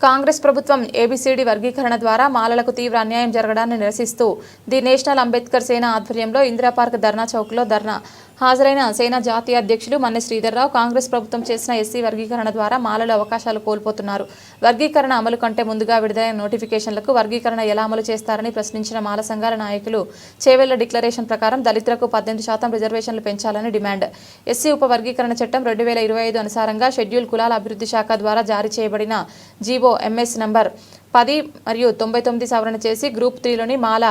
కాంగ్రెస్ ప్రభుత్వం ఏబీసీడీ వర్గీకరణ ద్వారా మాలలకు తీవ్ర అన్యాయం జరగడాన్ని నిరసిస్తూ ది నేషనల్ అంబేద్కర్ సేన ఆధ్వర్యంలో ఇందిరా పార్క్ ధర్నా చౌక్లో ధర్నా హాజరైన సేనా జాతీయ అధ్యక్షులు మన్నె శ్రీధర్రావు కాంగ్రెస్ ప్రభుత్వం చేసిన ఎస్సీ వర్గీకరణ ద్వారా మాలలు అవకాశాలు కోల్పోతున్నారు. వర్గీకరణ అమలు కంటే ముందుగా విడుదలైన నోటిఫికేషన్లకు వర్గీకరణ ఎలా అమలు చేస్తారని ప్రశ్నించిన మాల సంఘాల నాయకులు చేవెళ్ళ డిక్లరేషన్ ప్రకారం దళితులకు పద్దెనిమిది శాతం రిజర్వేషన్లు పెంచాలని డిమాండ్. ఎస్సీ ఉపవర్గీకరణ చట్టం రెండు వేల ఇరవై ఐదు అనుసారంగా షెడ్యూల్ కులాల అభివృద్ధి శాఖ ద్వారా జారీ చేయబడిన జీవో ఎంఎస్ నంబర్ పది మరియు తొంభై తొమ్మిది సవరణ చేసి గ్రూప్ త్రీలోని మాల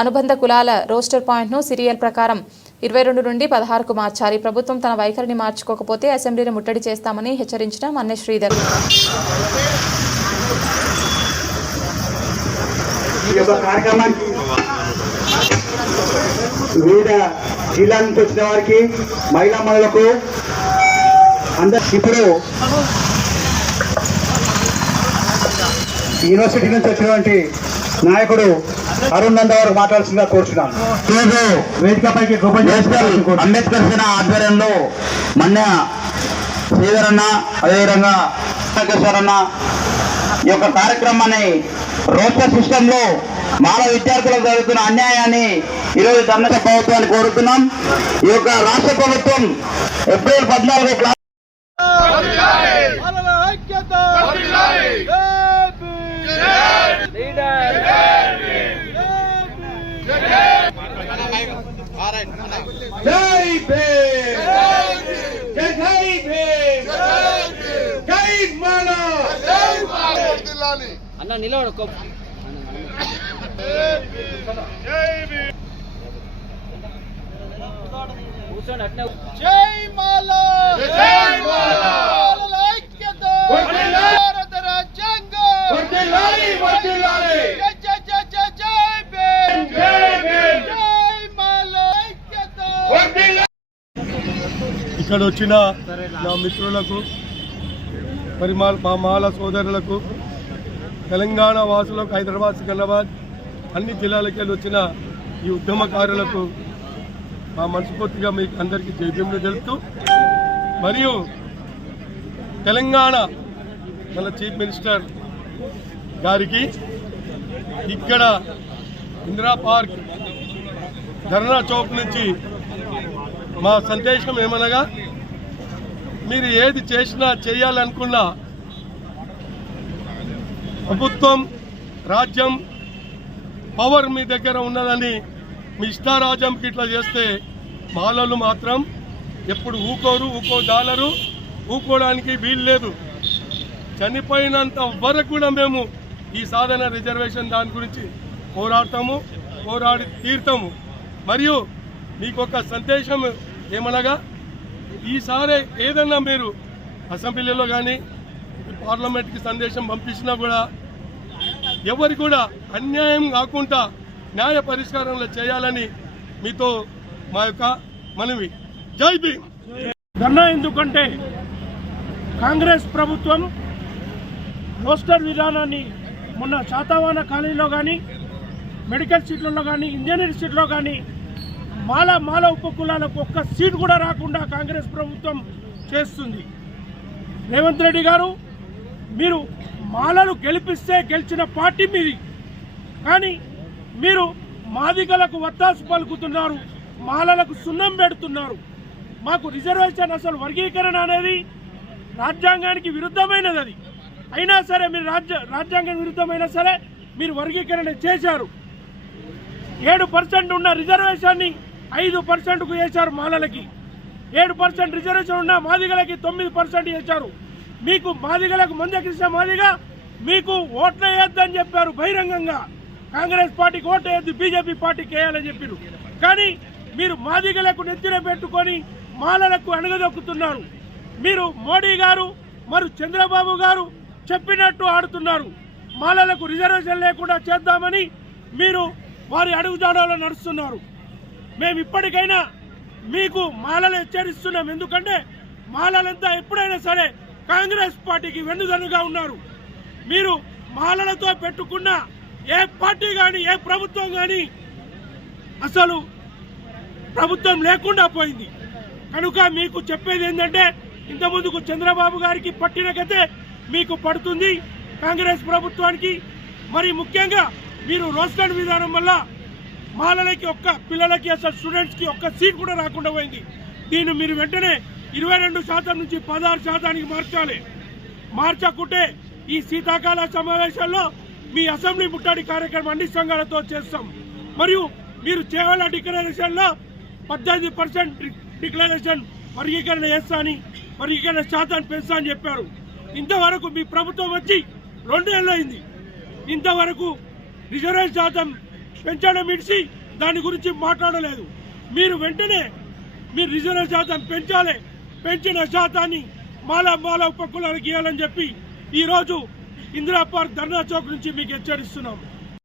అనుబంధ కులాల రోస్టర్ పాయింట్ను సీరియల్ ప్రకారం ఇరవై రెండు నుండి పదహారుకు మార్చాలి. ప్రభుత్వం తన వైఖరిని మార్చుకోకపోతే అసెంబ్లీని ముట్టడి చేస్తామని హెచ్చరించిన మన్నె శ్రీధర్. వివిధ జిల్లా నుంచి వచ్చిన వారికి మహిళా మహిళలకు అందరు ఇప్పుడు యూనివర్సిటీ నుంచి వచ్చినటువంటి నాయకుడు అరుణ్ నంద వారు మాట్లాడాల్సిందిగా కోరుచున్నాను. ఈరోజు వేదికపైకి అంబేద్కర్ సేన ఆధ్వర్యంలో మన్య శ్రీధర్ అన్న అదేవిధంగా అన్న ఈ యొక్క కార్యక్రమాన్ని రోస్టర్ సిస్టమ్లో మాల విద్యార్థులకు జరుగుతున్న అన్యాయాన్ని ఈరోజు ధర్మ ప్రభుత్వాన్ని కోరుతున్నాం. ఈ యొక్క రాష్ట్ర ప్రభుత్వం ఏప్రిల్ పద్నాలుగు క్లాస్ మానవ ఐక్యత ఏపీ! జై భీమ్ జై జై భీమ్ జై మాలా అన్న నిలబడు కూర్చోండి జై మాల! మాల! ఇక్కడ వచ్చిన నా మిత్రులకు మరి మా మాల సోదరులకు తెలంగాణ వాసులకు హైదరాబాద్ సికింద్రాబాద్ అన్ని జిల్లాలకి వచ్చిన ఈ ఉద్యమకారులకు మా మనస్ఫూర్తిగా మీకు అందరికీ జైభీములు తెలుపుతూ మరియు తెలంగాణ మన చీఫ్ మినిస్టర్ గారికి ఇక్కడ ఇందిరా పార్క్ ధర్నా చౌక్ నుంచి మా సందేశం ఏమనగా మీరు ఏది చేసినా చేయాలనుకున్నా ప్రభుత్వం రాజ్యం పవర్ మీ దగ్గర ఉన్నదని మీ ఇష్టారాజ్యంకి ఇట్లా చేస్తే మాలలు మాత్రం ఎప్పుడు ఊకోరు ఊకో జాలరు ఊకోవడానికి వీలు లేదు. చనిపోయినంత వరకు కూడా మేము ఈ సాధన రిజర్వేషన్ దాని గురించి పోరాడతాము పోరాడి తీరుతాము. మరియు మీకు ఒక సందేశం ఏమనగా ఈసారి ఏదన్నా మీరు అసెంబ్లీలో కానీ పార్లమెంట్కి సందేశం పంపించినా కూడా ఎవరు కూడా అన్యాయం కాకుండా న్యాయ పరిష్కారంలో చేయాలని మీతో మా యొక్క మనవి. జై భీమ్! ధర్నా ఎందుకంటే కాంగ్రెస్ ప్రభుత్వం రోస్టర్ విధానాన్ని మొన్న శాతవాన కాలేజీలో కానీ మెడికల్ సీట్లలో కానీ ఇంజనీరింగ్ సీట్లో కానీ మాల మాల ఉపకులాలకు ఒక్క సీట్ కూడా రాకుండా కాంగ్రెస్ ప్రభుత్వం చేస్తుంది. రేవంత్ రెడ్డి గారు మీరు మాలలు గెలిపిస్తే గెలిచిన పార్టీ మీది. కానీ మీరు మాదిగలకు వత్తాసు పలుకుతున్నారు మాలలకు సున్నం పెడుతున్నారు. మాకు రిజర్వేషన్ అసలు వర్గీకరణ అనేది రాజ్యాంగానికి విరుద్ధమైనది అది. అయినా సరే మీరు రాజ్య రాజ్యాంగం విరుద్ధమైనా సరే మీరు వర్గీకరణ చేశారు. ఏడు పర్సెంట్ ఉన్న రిజర్వేషన్ని ఐదు పర్సెంట్కు వేశారు మాలలకి. ఏడు పర్సెంట్ రిజర్వేషన్ ఉన్న మాదిగలకి తొమ్మిది పర్సెంట్ వేశారు. మీకు మాదిగలకు మందకృష్ణ మాదిగా మీకు ఓట్లు వేయొద్దని చెప్పారు బహిరంగంగా. కాంగ్రెస్ పార్టీకి ఓట్లు వేయద్దు బీజేపీ పార్టీకి వేయాలని చెప్పారు కానీ మీరు మాదిగలకు నెత్తిన పెట్టుకొని మాలలకు అణగదొక్కుతున్నారు. మీరు మోడీ గారు మరి చంద్రబాబు గారు చెప్పినట్టు ఆడుతున్నారు. మాలలకు రిజర్వేషన్ లేకుండా చేద్దామని మీరు వారి అడుగుజాడలో నడుస్తున్నారు. మేము ఇప్పటికైనా మీకు మాలలు హెచ్చరిస్తున్నాం. ఎందుకంటే మాలలంతా ఎప్పుడైనా సరే కాంగ్రెస్ పార్టీకి వెన్నుదన్నుగా ఉన్నారు. మీరు మాలలతో పెట్టుకున్న ఏ పార్టీ కానీ ఏ ప్రభుత్వం కానీ అసలు ప్రభుత్వం లేకుండా పోయింది. కనుక మీకు చెప్పేది ఏంటంటే ఇంతకుముందుకు చంద్రబాబు గారికి పట్టిన గతే మీకు పడుతుంది కాంగ్రెస్ ప్రభుత్వానికి. మరి ముఖ్యంగా మీరు రోస్టర్ విధానం వల్ల మాలలకి ఒక్క పిల్లలకి అసలు స్టూడెంట్స్కి ఒక్క సీట్ కూడా రాకుండా పోయింది. దీన్ని మీరు వెంటనే ఇరవై రెండు శాతం నుంచి పదహారు శాతానికి మార్చాలి. మార్చకుంటే ఈ శీతాకాల సమావేశాల్లో మీ అసెంబ్లీ ముట్టడి కార్యక్రమం అన్ని సంఘాలతో చేస్తాం. మరియు మీరు చేవల డిక్లరేషన్లో పద్దెనిమిది పర్సెంట్ డిక్లరేషన్ వర్గీకరణ చేస్తా అని వర్గీకరణ శాతాన్ని పెంచా అని చెప్పారు. ఇంతవరకు మీ ప్రభుత్వం వచ్చి రెండేళ్ళు అయింది. ఇంతవరకు రిజర్వేషన్ శాతం పెంచడం ఇడిచి దాని గురించి మాట్లాడలేదు. మీరు వెంటనే మీరు రిజర్వేషన్ శాతం పెంచాలి. పెంచిన శాతాన్ని మాలా మాలా ఉపకులాలకు ఇవ్వాలని చెప్పి ఈరోజు ఇందిరా పార్క్ ధర్నా చౌక్ నుంచి మీకు హెచ్చరిస్తున్నాము.